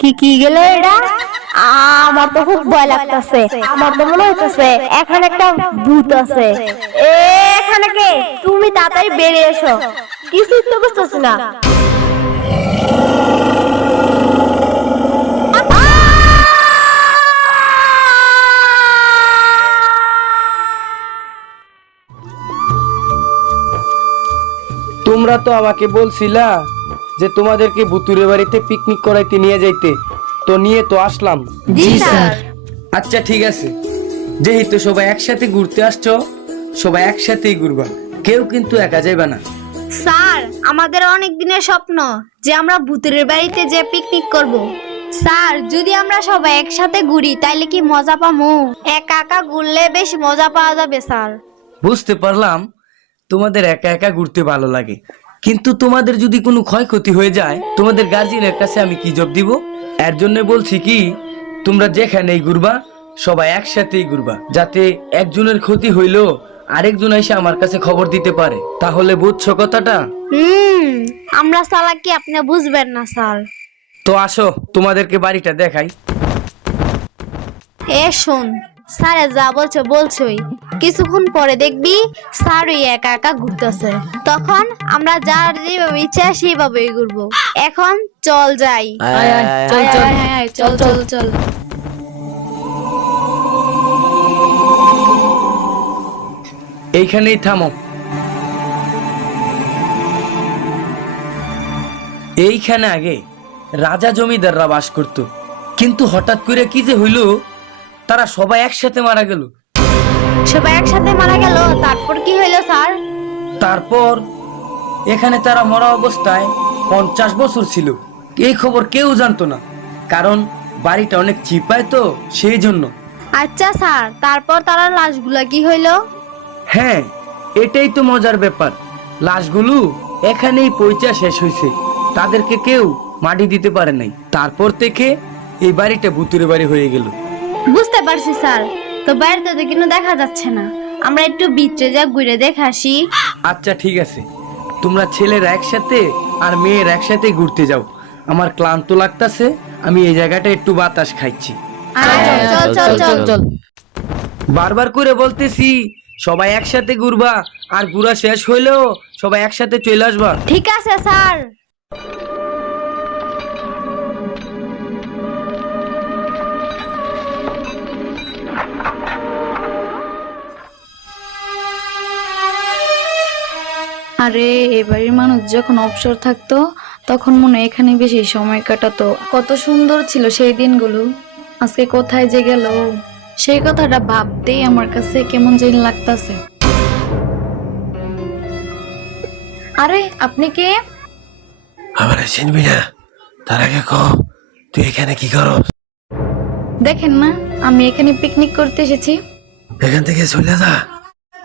কি কি গেল এটা আমার তো খুব ভয় লাগতেছে। আমার তো মনে হইতেছে, এখানে একটা ভূত আছে। এখানে কে? তুমি তাড়াতাড়ি বেরিয়ে এসো। কিছু তো বুঝতেছি না। তোমরা তো আমাকে বলছিলা যে তোমাদেরকে ভুতুরে বাড়িতে পিকনিক করাইতে নিয়ে যাইতে। তো নিয়ে তো আসলাম। জি স্যার। আচ্ছা ঠিক আছে। যেহেতু সবাই একসাথে ঘুরতে আসছো সবাই একসাথেই ঘুরবা। কেউ কিন্তু একা যাইবা না। স্যার আমাদের অনেক দিনের স্বপ্ন যে আমরা ভূতের বাড়িতে যে পিকনিক করব। স্যার যদি আমরা সবাই একসাথে ঘুরি তাইলে কি মজা পামু? একা একা ঘুরলে বেশ মজা পাওয়া যাবে স্যার। বুঝতে পারলাম। তোমাদের একা একা ঘুরতে ভালো লাগে। কিন্তু তোমাদের যদি কোনো ক্ষয়ক্ষতি হয়ে যায় তোমাদের গার্জিয়ানের কাছে আমি কি জব দিব? এর জন্য বলছি কি তোমরা যেখানেই ঘুরবা সবাই একসাথেই ঘুরবা যাতে একজনের ক্ষতি হইল আরেকজন এসে আমার কাছে খবর দিতে পারে। তাহলে বুঝছ কথাটা? হুম আমরা সালা কি আপনি বুঝবেন না স্যার। তো আসো তোমাদেরকে বাড়িটা দেখাই। এ শোন স্যারে যা বলছো বলছোই। কিছুক্ষণ পরে দেখবি স্যার ওই একা একা ঘুরতেছে। তখন আমরা যার যেভাবে ইচ্ছা সেইভাবেই ঘুরবো। এখন চল যাই। চল চল চল। এইখানেই থামো। এইখানে আগে রাজা জমিদাররা বাস করত। কিন্তু হঠাৎ করে কি যে হইল? তারা সবাই একসাথে মারা গেল। সবাই একসাথে মারা গেল তারপর কি হইল স্যার? তারপর এখানে তারা মরা অবস্থায় পঞ্চাশ বছর ছিল। এই খবর কেউ জানতো না কারণ বাড়িটা অনেক চিপায় তো সেই জন্য। আচ্ছা স্যার তারপর তারা লাশগুলা কি হইল? হ্যাঁ এটাই তো মজার ব্যাপার। লাশগুলো এখানেই পৌঁছা শেষ হয়েছে তাদেরকে কেউ মাটি দিতে পারে নাই। তারপর থেকে এই বাড়িটা ভুতুরে বাড়ি হয়ে গেল। বুঝতে পারছি স্যার। তো বাইরে তো কিন্তু দেখা যাচ্ছে না। আমরা একটু বিচে যা ঘুরে দেখে আসি। আচ্ছা ঠিক আছে। তোমরা ছেলেরা একসাথে আর মেয়ের একসাথে ঘুরতে যাও। আমার ক্লান্ত লাগতাছে আমি এই জায়গাটা একটু বাতাস খাইছি। আচ্ছা, চল। চল চল চল। বারবার করে বলতেছি সবাই একসাথে ঘুরবা আর ঘুরা শেষ হইলেও সবাই একসাথে চলে আসবা। ঠিক আছে স্যার। আরে এবারের মানুষ যখন অবসর থাকতো তখন মনে এখানে বেশি সময় কাটাতো। কত সুন্দর ছিল সেই দিনগুলো। আজকে কোথায় যে গেল। সেই কথাটা ভাবতেই আমার কাছে কেমন যেন লাগতাছে। আরে আপনি কে? আমারে চিনবি না। তার আগে ক তুই এখানে কি করস? দেখেন না আমি এখানে পিকনিক করতে এসেছি। এখান থেকে চলে যা।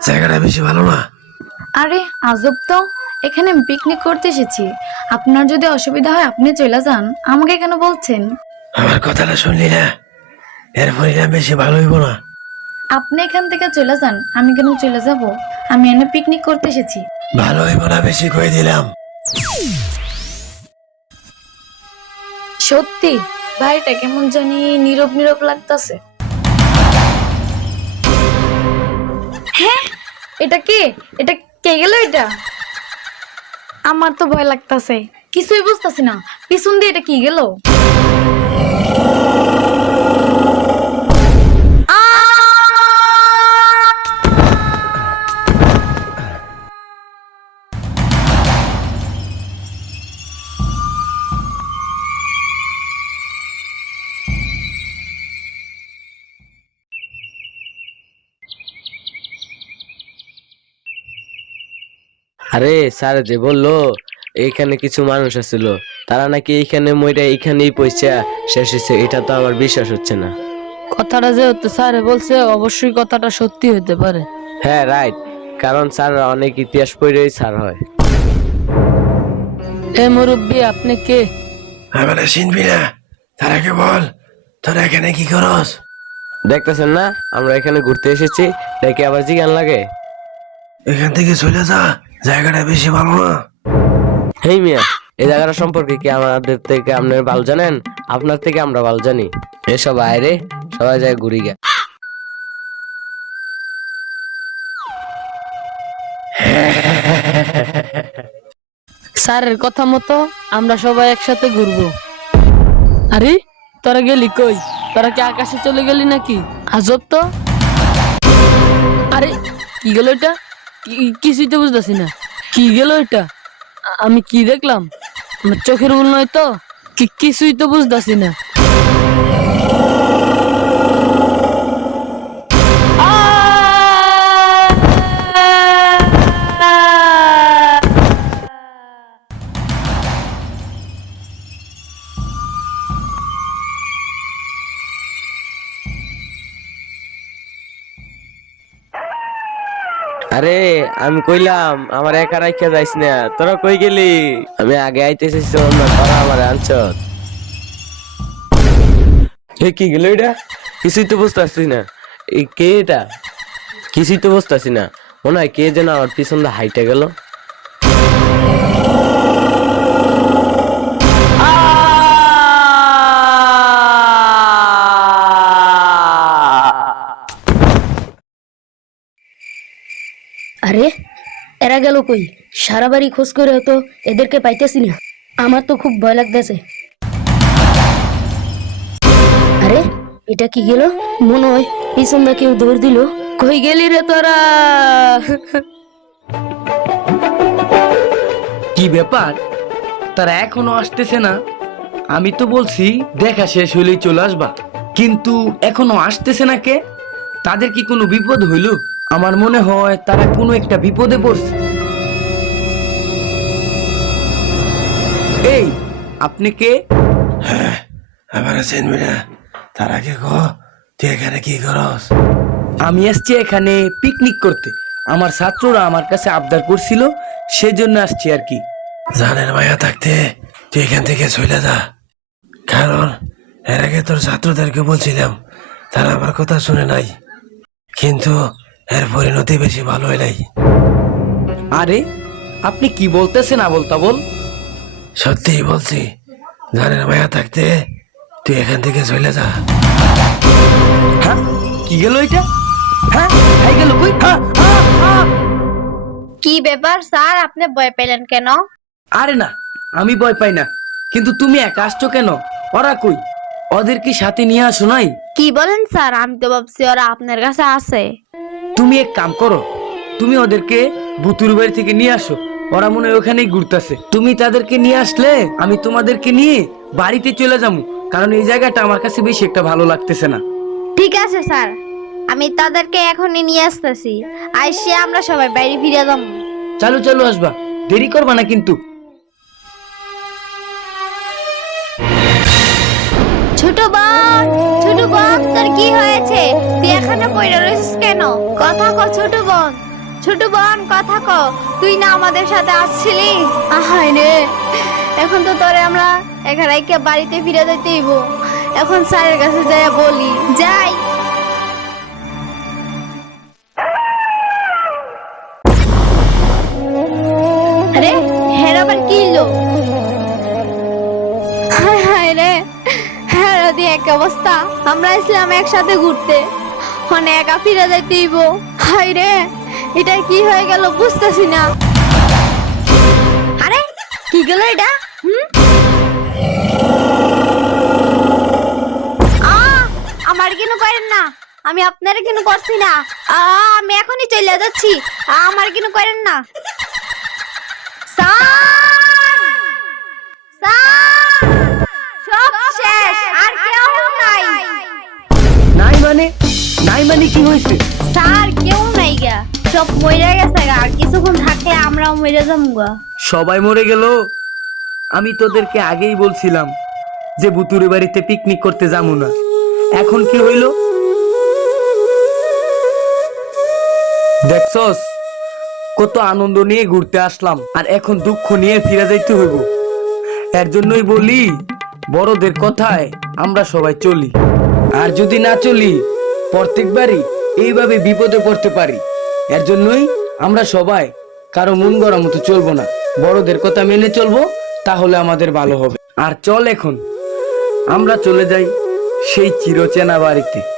জায়গাটা বেশি ভালো না। আরে আজব তো। এখানে পিকনিক করতে এসেছি। আপনার যদি অসুবিধা হয় আপনি চলে যান। আমাকে কেন বলছেন? আমার কথাটা শুনলি না? এর পরিণাম বেশি ভালো হইব না। আপনি এখান থেকে চলে যান। আমি কেন চলে যাব? আমি এনে পিকনিক করতে এসেছি। ভালো হইব না বেশি কই দিলাম। সত্যি? বাড়িটা কেমন জানি নীরব নীরব লাগতাছে। হ্যাঁ? এটা কে? এটা কে গেল এটা? আমার তো ভয় লাগতাছে। কিছুই বুঝতাছি না। পিছন দিয়ে এটা কি গেল? আরে স্যার যে বলল এইখানে কিছু মানুষ আছিল। তারা নাকি এইখানে মইটা এইখানেই পয়সা শেষ হয়েছে এটা তো আমার বিশ্বাস হচ্ছে না। কথাটা যেহেতু স্যার বলছে অবশ্যই কথাটা সত্যি হতে পারে। হ্যাঁ রাইট। কারণ স্যার অনেক ইতিহাস পড়েই স্যার হয়। এ মুরব্বী আপনি কে? আমারে চিনবি না। তার আগে বল তোরা এখানে কি করস? দেখতেছেন না আমরা এখানে ঘুরতে এসেছি। দেখে আবার জিজ্ঞান লাগে। এখান থেকে চলে যা। জায়গাটা বেশি ভালো না। হেই মিয়া এই জায়গাটা সম্পর্কে কি আমাদের থেকে আপনার ভালো জানেন? আপনার থেকে আমরা ভালো জানি। এসব আয়রে সবাই যায় ঘুরি গে স্যারের কথা মতো আমরা সবাই একসাথে ঘুরবো। আরে তোরা গেলি কই? তোরা কি আকাশে চলে গেলি নাকি? আজব তো। আরে কি গেল এটা? কিছুই তো বুঝতেছি না। কি গেল এটা? আমি কি দেখলাম? আমার চোখের ভুল নয় তো? কিছুই তো বুঝতেছি না। আরে, আমি কইলাম, আমার একা রাখিয়া যাইস না। তোরা কই গেলি? আমি আগে আইতেছি আমার আনছ। এ, কি গেল এটা? কিছুই তো বুঝতে না। কে এটা? কিছুই তো বুঝতে পারছি না। মনে হয় কে যেন আমার পিছন হাইটে গেল। আরে, এরা গেল কই? সারা বাড়ি খোঁজ করে হতো এদেরকে পাইতেছি না। আমার তো খুব ভয় লাগতেছে। আরে, এটা কি গেল? মনে হয় পিছন দা কেউ দৌড় দিল। কই গেলি রে তোরা? কি ব্যাপার? তারা এখনও আসতেছে না? আমি তো বলছি, দেখা শেষ হইলেই চলে আসবা। কিন্তু এখনও আসতেছে না কে? তাদের কি কোনো বিপদ হইল? আমার মনে হয় তারা কোনো একটা বিপদে পড়ছে। এই আপনি কে? আমার চিনবি না তার আগে ক তুই এখানে কি করস? আমি আসছি এখানে পিকনিক করতে। আমার ছাত্ররা আমার কাছে আবদার করছিল সেজন্য আসছি আর কি। জানের মায়া থাকতে তুই এখান থেকে চলে যা। কারণ এর আগে তোর ছাত্রদেরকে বলছিলাম তারা আমার কথা শুনে নাই। কিন্তু এর পরিণতি বেশি ভালো নাই আরে আপনি কি বলতেছেন না বলতা বল সত্যিই বলছি জানের মায়া থাকতে তুই এখান থেকে চলে যা। হ্যাঁ? কি গেল এটা? হ্যাঁ? হাই গেল কই? হ্যাঁ, হ্যাঁ, হ্যাঁ। কি ব্যাপার স্যার? আপনি ভয় পেলেন কেন? আরে না আমি ভয় পাই না। কিন্তু তুমি একা আসছো কেন? ওরা কই? ওদের কি সাথে নিয়ে আসো নাই? কি বলেন স্যার? আমি তো ভাবছি ওরা আপনার কাছে আছে। তুমি এক কাম করো তুমি ওদেরকে বুতুর বাড়ি থেকে নিয়ে আসো ওরা মনে হয় ওখানেই ঘুরতেছে। তুমি তাদেরকে নিয়ে আসলে আমি তোমাদেরকে নিয়ে বাড়িতে চলে যাব কারণ এই জায়গাটা আমার কাছে বেশি একটা ভালো লাগতেছে না। ঠিক আছে স্যার। আমি তাদেরকে এখনই নিয়ে আসতেছি। আইসে আমরা সবাই বাড়ি ফিরে যাব। চালু চালু আসবা। দেরি করবা না কিন্তু। ছোট বোন ছোট বোন তোর কি হয়েছে? তুই এখানে পড়ে রয়েছিস কেন? কথা ক ছোট বোন। ছোট বোন, কথা ক তুই না আমাদের সাথে আসছিলি? আহাই রে। এখন তো তোরে আমরা এখানে বাড়িতে ফিরে যেতেইব এখন স্যারের কাছে যাই বলি, যাই। এক অবস্থা? আমরা ইসলাম একসাথে ঘুরতে। মানে একা ফিরে হায় রে এটা কি হয়ে গেল বুঝতেছি না। আরে, কি গেল এটা? আমার কেন করেন না? আমি আপনার কেন করছি না? আমি এখনই চলে যাচ্ছি। আমার কেন করেন না? স্যার! স্যার! মানে কি হয়েছে। স্যার কেউ নাই গা। সব মরে গেছে গা আর কিছুক্ষণ থাকলে আমরাও মরে যাব গা সবাই মরে গেল? আমি তোদেরকে আগেই বলছিলাম যে বুতুরে বাড়িতে পিকনিক করতে যাব না। এখন কি হইল? দেখছস কত আনন্দ নিয়ে ঘুরতে আসলাম আর এখন দুঃখ নিয়ে ফিরে যাইতে হইব। এর জন্যই বলি বড়দের কথায় আমরা সবাই চলি। আর যদি না চলি প্রত্যেকবারই এইভাবে বিপদে পড়তে পারি। এর জন্যই আমরা সবাই কারও মন গড়া মতো চলবো না। বড়দের কথা মেনে চলবো, তাহলে আমাদের ভালো হবে। আর চল এখন, আমরা চলে যাই সেই চিরচেনা বাড়িতে।